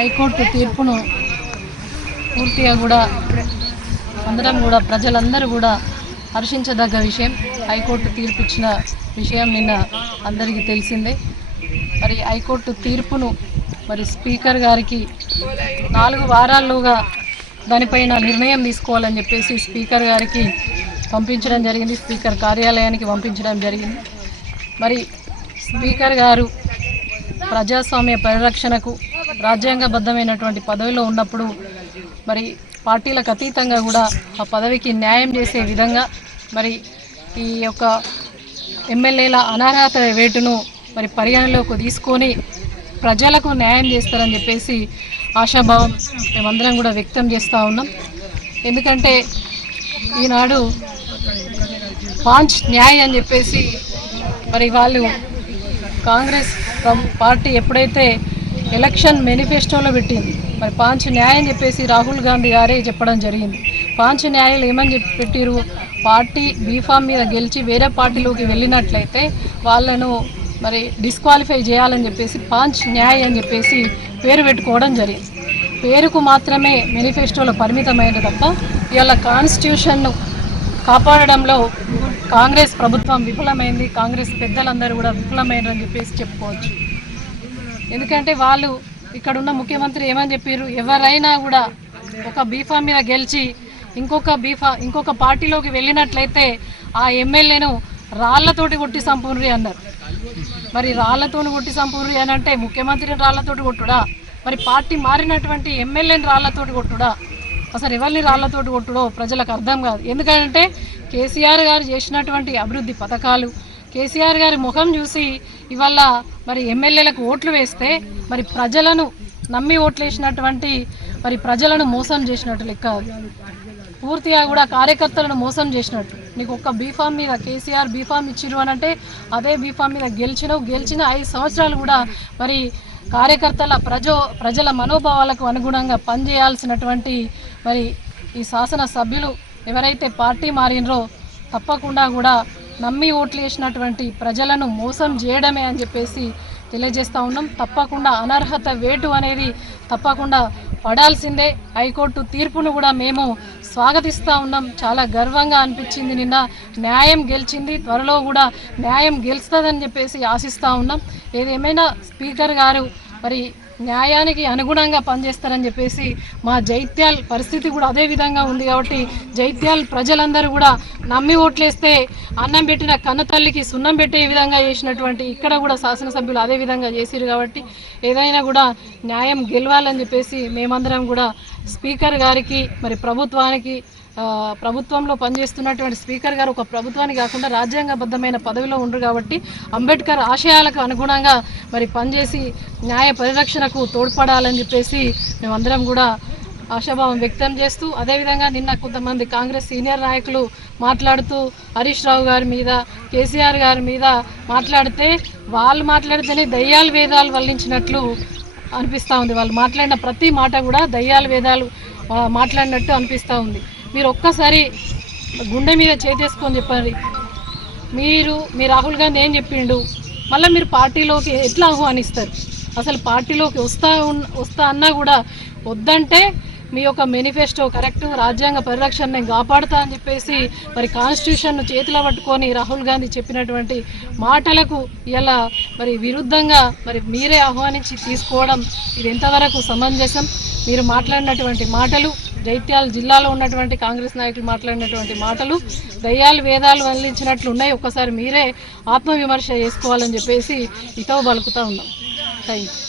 High court తీర్పును పూర్తిగా కూడా అందరం కూడా ప్రజలందరూ కూడా హర్షించదగ్గ విషయం. హైకోర్టు తీర్పు ఇచ్చిన విషయం నిన్న అందరికీ తెలిసిందే. మరి హైకోర్టు తీర్పును మరి స్పీకర్ గారికి 4 వారాల్లోగా దానిపైన నిర్ణయం తీసుకోవాలని చెప్పేసి స్పీకర్ గారికి పంపించడం జరిగింది. స్పీకర్ కార్యాలయానికి పంపించడం జరిగింది. మరి స్పీకర్ గారు ప్రజాస్వామ్య పరిరక్షణకు రాజ్యాంగబద్ధమైనటువంటి పదవిలో ఉన్నప్పుడు మరి పార్టీలకు అతీతంగా కూడా ఆ పదవికి న్యాయం చేసే విధంగా మరి ఈ యొక్క ఎమ్మెల్యేల అనర్హత వేటును మరి పరిగణలోకి తీసుకొని ప్రజలకు న్యాయం చేస్తారని చెప్పేసి ఆశాభావం మేమందరం కూడా వ్యక్తం చేస్తూ ఉన్నాం. ఎందుకంటే ఈనాడు పాంచ్ న్యాయ్ అని చెప్పేసి మరి వాళ్ళు కాంగ్రెస్ పార్టీ ఎప్పుడైతే ఎలక్షన్ మేనిఫెస్టోలో పెట్టింది, మరి పాంచ్ న్యాయ్ అని చెప్పేసి రాహుల్ గాంధీ గారే చెప్పడం జరిగింది. పాంచ్ న్యాయాలు ఏమని పెట్టిరు, పార్టీ బీఫామ్ మీద గెలిచి వేరే పార్టీలోకి వెళ్ళినట్లయితే వాళ్ళను మరి డిస్క్వాలిఫై చేయాలని చెప్పేసి పాంచ్ న్యాయ్ అని చెప్పేసి పేరు పెట్టుకోవడం జరిగింది. పేరుకు మాత్రమే మేనిఫెస్టోలో పరిమితమైనది తప్ప ఇవాళ కాన్స్టిట్యూషన్ను కాపాడడంలో కాంగ్రెస్ ప్రభుత్వం విఫలమైంది, కాంగ్రెస్ పెద్దలందరూ కూడా విఫలమైనని చెప్పేసి చెప్పుకోవచ్చు. ఎందుకంటే వాళ్ళు ఇక్కడున్న ముఖ్యమంత్రి ఏమని చెప్పారు, ఎవరైనా కూడా ఒక బీఫామ్ మీద గెలిచి ఇంకొక పార్టీలోకి వెళ్ళినట్లయితే ఆ ఎమ్మెల్యేను రాళ్లతోటి కొట్టి సంపూర్రి అన్నారు. మరి రాళ్లతోటి కొట్టి సంపూర్రి అని అంటే ముఖ్యమంత్రిని రాళ్లతోటి కొట్టుడా, మరి పార్టీ మారినటువంటి ఎమ్మెల్యేని రాళ్లతోటి కొట్టుడా, అసలు ఎవరిని రాళ్లతోటి కొట్టుడో ప్రజలకు అర్థం కాదు. ఎందుకంటే కేసీఆర్ గారు చేసినటువంటి అభివృద్ధి పథకాలు, కేసీఆర్ గారి ముఖం చూసి ఇవాళ మరి ఎమ్మెల్యేలకు ఓట్లు వేస్తే మరి ప్రజలను నమ్మి ఓట్లు వేసినటువంటి మరి ప్రజలను మోసం చేసినట్టు లెక్క. పూర్తిగా కూడా కార్యకర్తలను మోసం చేసినట్టు. నీకు ఒక్క బీఫామ్ మీద కేసీఆర్ బీఫామ్ ఇచ్చిరు అని అంటే అదే బీఫామ్ మీద గెలిచిన 5 సంవత్సరాలు కూడా మరి కార్యకర్తల ప్రజల మనోభావాలకు అనుగుణంగా పనిచేయాల్సినటువంటి మరి ఈ శాసన సభ్యులు ఎవరైతే పార్టీ మారినరో తప్పకుండా కూడా నమ్మి ఓట్లు వేసినటువంటి ప్రజలను మోసం చేయడమే అని చెప్పేసి తెలియజేస్తూ ఉన్నాం. తప్పకుండా అనర్హత వేటు అనేది తప్పకుండా పడాల్సిందే. హైకోర్టు తీర్పును కూడా మేము స్వాగతిస్తూ ఉన్నాం. చాలా గర్వంగా అనిపించింది. నిన్న న్యాయం గెలిచింది, త్వరలో కూడా న్యాయం గెలుస్తుందని చెప్పేసి ఆశిస్తూ ఉన్నాం. ఏదేమైనా స్పీకర్ గారు మరి న్యాయానికి అనుగుణంగా పనిచేస్తారని చెప్పేసి మా జైత్యాల్ పరిస్థితి కూడా అదే విధంగా ఉంది. కాబట్టి జైత్యాల్ ప్రజలందరూ కూడా నమ్మి ఓట్లేస్తే అన్నం పెట్టిన కన్న తల్లికి సున్నం పెట్టే విధంగా చేసినటువంటి ఇక్కడ కూడా శాసనసభ్యులు అదే విధంగా చేసిరు. కాబట్టి ఏదైనా కూడా న్యాయం గెలవాలని చెప్పేసి మేమందరం కూడా స్పీకర్ గారికి మరి ప్రభుత్వంలో పనిచేస్తున్నటువంటి స్పీకర్ గారు ఒక ప్రభుత్వానికి కాకుండా రాజ్యాంగబద్ధమైన పదవిలో ఉండరు. కాబట్టి అంబేద్కర్ ఆశయాలకు అనుగుణంగా మరి పనిచేసి న్యాయ పరిరక్షణకు తోడ్పడాలని చెప్పేసి మేమందరం కూడా ఆశాభావం వ్యక్తం చేస్తూ, అదేవిధంగా నిన్న కొంతమంది కాంగ్రెస్ సీనియర్ నాయకులు మాట్లాడుతూ హరీష్ రావు గారి మీద, కేసీఆర్ గారి మీద మాట్లాడితే వాళ్ళు మాట్లాడితేనే దయ్యాలు వేదాలు వల్లించినట్లు అనిపిస్తూ ఉంది. వాళ్ళు మాట్లాడిన ప్రతి మాట కూడా దయ్యాలు వేదాలు మాట్లాడినట్టు అనిపిస్తూ ఉంది. మీరు ఒక్కసారి గుండె మీద చేతేసుకొని చెప్పండి, మీ రాహుల్ గాంధీ ఏం చెప్పిండు, మళ్ళీ మీరు పార్టీలోకి ఎట్లా ఆహ్వానిస్తారు? అసలు పార్టీలోకి వస్తా అన్నా కూడా వద్దంటే మీ యొక్క మేనిఫెస్టో కరెక్ట్, రాజ్యాంగ పరిరక్షణ నేను కాపాడుతా అని చెప్పేసి మరి కాన్స్టిట్యూషన్ను చేతిలో పట్టుకొని రాహుల్ గాంధీ చెప్పినటువంటి మాటలకు ఇలా మరి విరుద్ధంగా మరి మీరే ఆహ్వానించి తీసుకోవడం ఇది ఎంతవరకు సమంజసం? మీరు మాట్లాడినటువంటి మాటలు, జైత్యాల జిల్లాలో ఉన్నటువంటి కాంగ్రెస్ నాయకులు మాట్లాడినటువంటి మాటలు దయ్యాలు వేదాలు వల్లించినట్లు ఉన్నాయి. ఒక్కసారి మీరే ఆత్మవిమర్శ చేసుకోవాలని చెప్పేసి హితవు పలుకుతూ ఉన్నాం. Thank you.